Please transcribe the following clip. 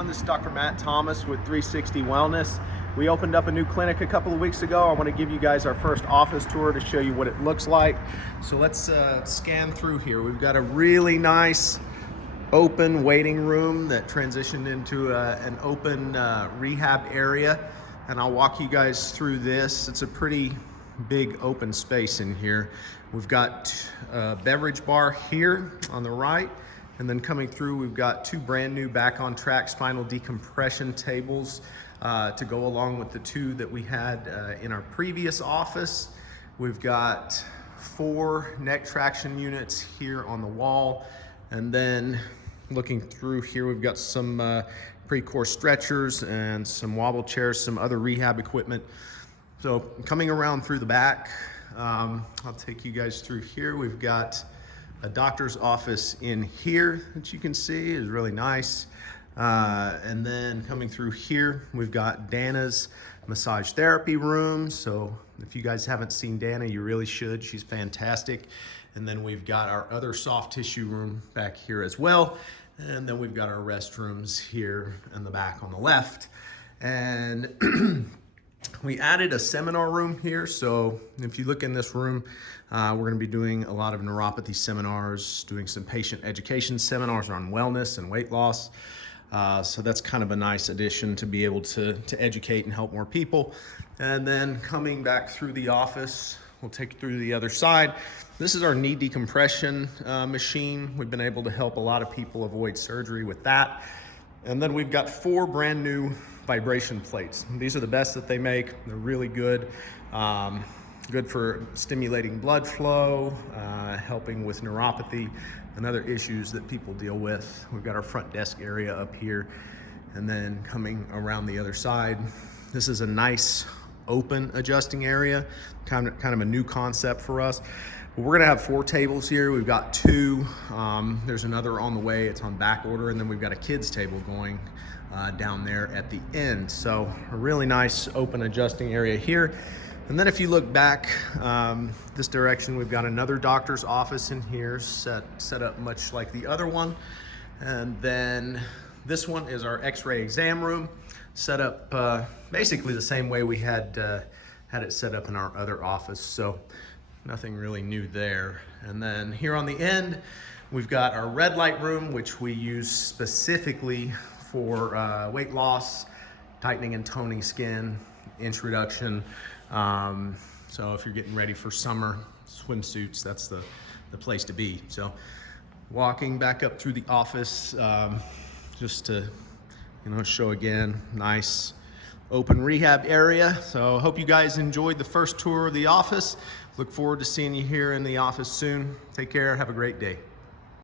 everyone, this is Dr. Matt Thomas with 360 Wellness. We opened up a new clinic a couple of weeks ago. I want to give you guys our first office tour to show you what it looks like. So let's scan through here. We've got a really nice open waiting room that transitioned into an open rehab area, and I'll walk you guys through this. It's a pretty big open space in here. We've got a beverage bar here on the right, and then coming through we've got two brand new back on track spinal decompression tables to go along with the two that we had in our previous office. We've got 4 neck traction units here on the wall, and then looking through here we've got some pre-core stretchers and some wobble chairs, some other rehab equipment. So coming around through the back, I'll take you guys through here. We've got a doctor's office in here that you can see is really nice. And then coming through here, we've got Dana's massage therapy room. So if you guys haven't seen Dana, you really should. She's fantastic. And then we've got our other soft tissue room back here as well. And then we've got our restrooms here in the back on the left. And we added a seminar room here. So if you look in this room, we're going to be doing a lot of neuropathy seminars, doing some patient education seminars on wellness and weight loss. So that's kind of a nice addition to be able to educate and help more people. And then coming back through the office, we'll take you through the other side. This is our knee decompression machine. We've been able to help a lot of people avoid surgery with that. And then we've got 4 brand new vibration plates. These are the best that they make. They're really good. Good for stimulating blood flow, helping with neuropathy and other issues that people deal with. We've got our front desk area up here, and then coming around the other side, this is a nice open adjusting area, kind of a new concept for us. We're gonna have 4 tables here. We've got 2, there's another on the way, it's on back order, and then we've got a kids table going down there at the end. So a really nice open adjusting area here. And then if you look back this direction, we've got another doctor's office in here set up much like the other one. And then this one is our x-ray exam room, set up basically the same way we had it set up in our other office. So nothing really new there. And then here on the end, we've got our red light room, which we use specifically for weight loss, tightening and toning skin, inch reduction. So if you're getting ready for summer swimsuits, that's the place to be. So walking back up through the office, just to show again, nice open rehab area. So hope you guys enjoyed the first tour of the office. Look forward to seeing you here in the office soon. Take care, have a great day.